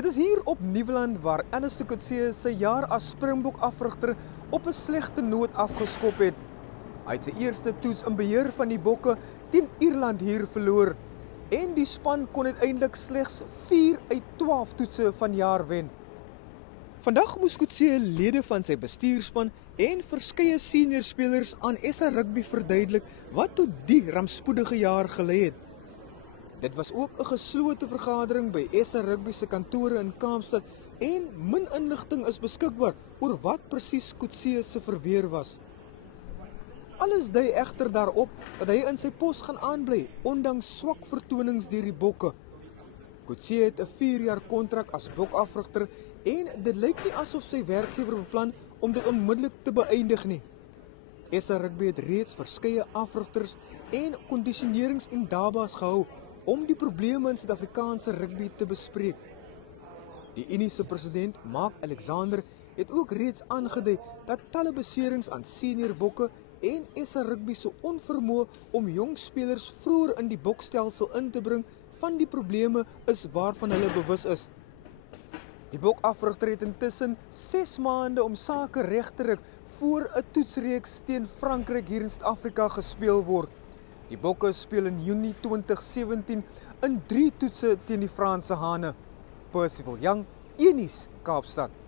Dit is hier op Nieuweland waar Ernest Coetzee sy jaar as Springbok afrigter op 'n slegte noot afgeskop het. Hy het sy eerste toets in beheer van die bokke teen Ierland hier verloor en die span kon uiteindelik slegs 4 uit 12 toetse van jaar wen. Vandag moes Coetzee lede van sy bestuurspan en verskeie senior spelers aan SA Rugby verduidelik wat tot die rampspoedige jaar gelei het. Dit was ook 'n geslote vergadering by SA Rugby se kantore in Kaapstad en min inligting is beskikbaar oor wat presies Coetzee se verweer was. Alles dui egter daarop dat hy in sy pos gaan aanbly ondanks swak vertonings deur die bokke. Coetzee het 'n 4-jaar kontrak as bokafrigter en dit lyk nie asof sy werkgewer beplan om dit onmiddellik te beëindig nie. SA Rugby het reeds verskeie afrigters en kondisionerings en dabas gehou om die probleme in Suid-Afrikaanse rugby te bespreek. Die Unie se president, Mark Alexander, het ook reeds aangedui dat talle beserings aan senior bokke en SA Rugby se onvermoë om jong spelers vroeër in die bokstelsel in te bring van die probleme is waarvan hulle bewus is. Die bokafrigter het intussen 6 maande om sake reg te ruk voor 'n toetsreeks teen Frankryk hier in Suid-Afrika gespeel word. Die bokke speel in Junie 2017 in 3 toetse teen die Franse Hane. Percival Young, Unie, Kaapstad.